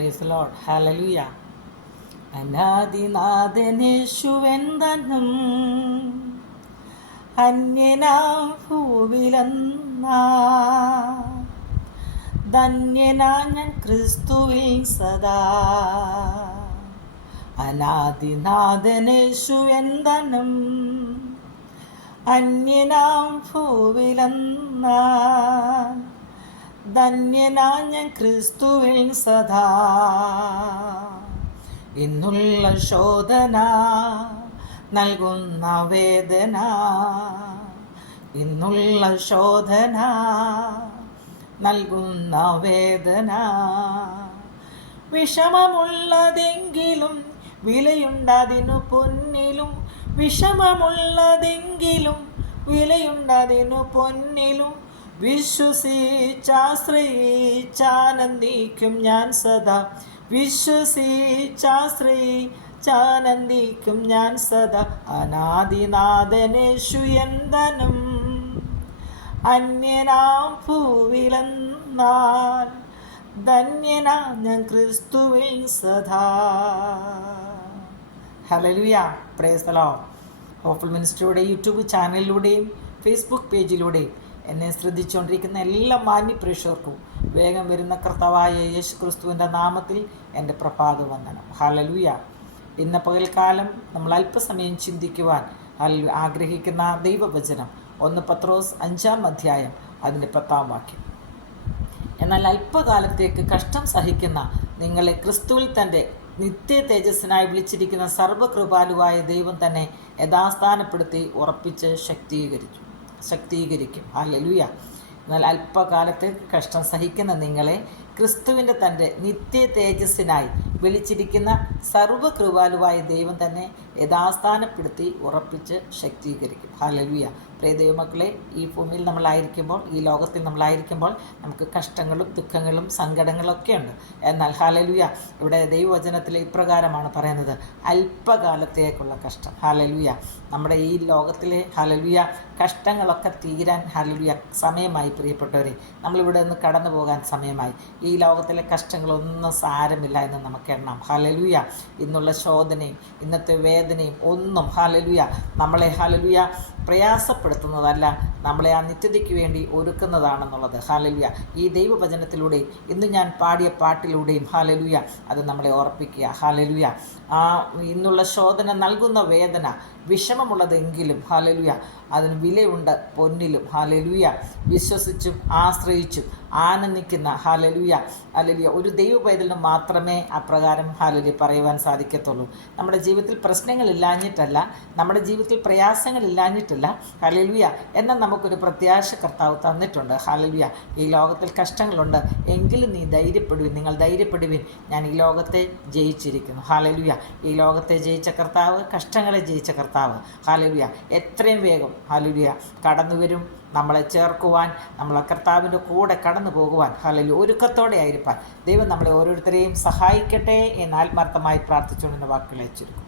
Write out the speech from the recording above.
Price lord. Hallelujah. അനാദിനാഥനേശുവെന്തനും അന്യനാം ഭൂവിലെന്നാ ധന്യനാ ഞാൻ ക്രിസ്തുവിൽ സദാ. അനാദിനാഥനേശുവെന്തനും അന്യനാം ഭൂവിലെന്നാ ധന്യനാ ഞാൻ ക്രിസ്തുവിൽ സദാ. ഇന്നുള്ള ശോധന നൽകുന്ന വേദന, ഇന്നുള്ള ശോധന നൽകുന്ന വേദന, വിഷമമുള്ളതെങ്കിലും വിലയുണ്ടതിനു പൊന്നിലും, വിഷമമുള്ളതെങ്കിലും വിലയുണ്ടതിനു പൊന്നിലും, വിശ്വസിച്ചാശ്രയിച്ചാനന്ദിക്കും ഞാൻ സദാ, വിശ്വസിച്ചാശ്രയിച്ചാനന്ദിക്കും ഞാൻ സദാ. അനാദിനാഥനേശു എന്തനും അന്യനാം ഭൂവിലെന്നാൽ ധന്യനാ ഞാൻ ക്രിസ്തുവിൽ സദാ. ഹല്ലേലൂയ. Praise the lord. ഹോപ്പ്ഫുൾ മിനിസ്ട്രിയുടെ യൂട്യൂബ് ചാനലിലൂടെയും ഫേസ്ബുക്ക് പേജിലൂടെയും എന്നെ ശ്രദ്ധിച്ചുകൊണ്ടിരിക്കുന്ന എല്ലാ മാന്യപ്രേക്ഷകർക്കും വേഗം വരുന്ന കർത്താവായ യേശു ക്രിസ്തുവിൻ്റെ നാമത്തിൽ എൻ്റെ പ്രഭാത വന്ദനം. ഹല്ലേലൂയ. ഇന്ന് പകൽക്കാലം നമ്മൾ അല്പസമയം ചിന്തിക്കുവാൻ ആഗ്രഹിക്കുന്ന ദൈവവചനം 1 പത്രോസ് 5-ാം അധ്യായം അതിൻ്റെ 10-ാം വാക്യം. എന്നാൽ അല്പകാലത്തേക്ക് കഷ്ടം സഹിക്കുന്ന നിങ്ങളെ ക്രിസ്തുവിൽ തൻ്റെ നിത്യ തേജസ്സിനായി വിളിച്ചിരിക്കുന്ന സർവ്വകൃപാലുവായ ദൈവം തന്നെ യഥാസ്ഥാനപ്പെടുത്തി ഉറപ്പിച്ച് ശക്തീകരിക്കും. ഹല്ലേലൂയ. എന്നാൽ അല്പകാലത്തേക്ക് കഷ്ടം സഹിക്കുന്ന നിങ്ങളെ ക്രിസ്തുവിൻ്റെ തൻ്റെ നിത്യ തേജസ്സിനായി വിളിച്ചിരിക്കുന്ന സർവ്വകൃപാലുവായ ദൈവം തന്നെ യഥാസ്ഥാനപ്പെടുത്തി ഉറപ്പിച്ച് ശക്തീകരിക്കും. ഹല്ലേലൂയ. പ്രിയ ദൈവമക്കളെ, ഈ ഭൂമിയിൽ നമ്മളായിരിക്കുമ്പോൾ, ഈ ലോകത്തിൽ നമ്മളായിരിക്കുമ്പോൾ നമുക്ക് കഷ്ടങ്ങളും ദുഃഖങ്ങളും സങ്കടങ്ങളൊക്കെ ഉണ്ട്. എന്നാൽ ഹല്ലേലൂയ, ഇവിടെ ദൈവവചനത്തിൽ ഇപ്രകാരമാണ് പറയുന്നത്, അല്പകാലത്തേക്കുള്ള കഷ്ടം. ഹല്ലേലൂയ. നമ്മുടെ ഈ ലോകത്തിലെ ഹല്ലേലൂയ കഷ്ടങ്ങളൊക്കെ തീരാൻ ഹല്ലേലൂയ സമയമായി. പ്രിയപ്പെട്ടവരെ, നമ്മളിവിടെ നിന്ന് കടന്നു പോകാൻ സമയമായി. ഈ ലോകത്തിലെ കഷ്ടങ്ങളൊന്നും സാരമില്ല എന്ന് നമുക്ക് എണ്ണാം. ഹല്ലേലൂയ. ഇന്നുള്ള ശോധനയും ഇന്നത്തെ വേദനയും ഒന്നും ഹല്ലേലൂയ നമ്മളെ ഹല്ലേലൂയ പ്രയാസപ്പെടുത്തുന്നതല്ല, നമ്മളെ ആ നിത്യതയ്ക്ക് വേണ്ടി ഒരുക്കുന്നതാണെന്നുള്ളത്. ഹല്ലേലൂയ. ഈ ദൈവവചനത്തിലൂടെയും ഇന്ന് ഞാൻ പാടിയ പാട്ടിലൂടെയും ഹല്ലേലൂയ അത് നമ്മളെ ഓർപ്പിക്കുക. ഹല്ലേലൂയ. ഇന്നുള്ള ശോധന നൽകുന്ന വേദന വിഷമമുള്ളതെങ്കിലും ഹല്ലേലൂയ അതിന് വിലയുണ്ട് പൊന്നിലും. ഹല്ലേലൂയ. വിശ്വസിച്ചും ആശ്രയിച്ചും ആനന്ദിക്കുന്ന ഹല്ലേലൂയ ഹല്ലേലൂയ ഒരു ദൈവ പൈതലിന് മാത്രമേ അപ്രകാരം ഹല്ലേലൂയ പറയുവാൻ സാധിക്കത്തുള്ളൂ. നമ്മുടെ ജീവിതത്തിൽ പ്രശ്നങ്ങളില്ലാഞ്ഞിട്ടല്ല, നമ്മുടെ ജീവിതത്തിൽ പ്രയാസങ്ങളില്ലാഞ്ഞിട്ടല്ല ഹല്ലേലൂയ, എന്നാൽ നമുക്കൊരു പ്രത്യാശ കർത്താവ് തന്നിട്ടുണ്ട്. ഹല്ലേലൂയ. ഈ ലോകത്തിൽ കഷ്ടങ്ങളുണ്ട്, എങ്കിലും നീ ധൈര്യപ്പെടുവിൻ, നിങ്ങൾ ധൈര്യപ്പെടുവിൻ, ഞാൻ ഈ ലോകത്തെ ജയിച്ചിരിക്കുന്നു. ഹല്ലേലൂയ. ഈ ലോകത്തെ ജയിച്ച കർത്താവ്, കഷ്ടങ്ങളെ ജയിച്ച കർത്താവ് ഹല്ലേലൂയ എത്രയും വേഗം ഹല്ലേലൂയ കടന്നു വരും. നമ്മളെ ചേർക്കുവാൻ, നമ്മളെ കർത്താവിൻ്റെ കൂടെ കടന്നു പോകുവാൻ ഹല്ലേലൂയ ഒരുക്കത്തോടെ ആയിരിക്കാൻ ദൈവം നമ്മളെ ഓരോരുത്തരെയും സഹായിക്കട്ടെ എന്ന് ആത്മാർത്ഥമായി പ്രാർത്ഥിച്ചുകൊണ്ടിരുന്ന വാക്കുകൾ അയച്ചിരിക്കും.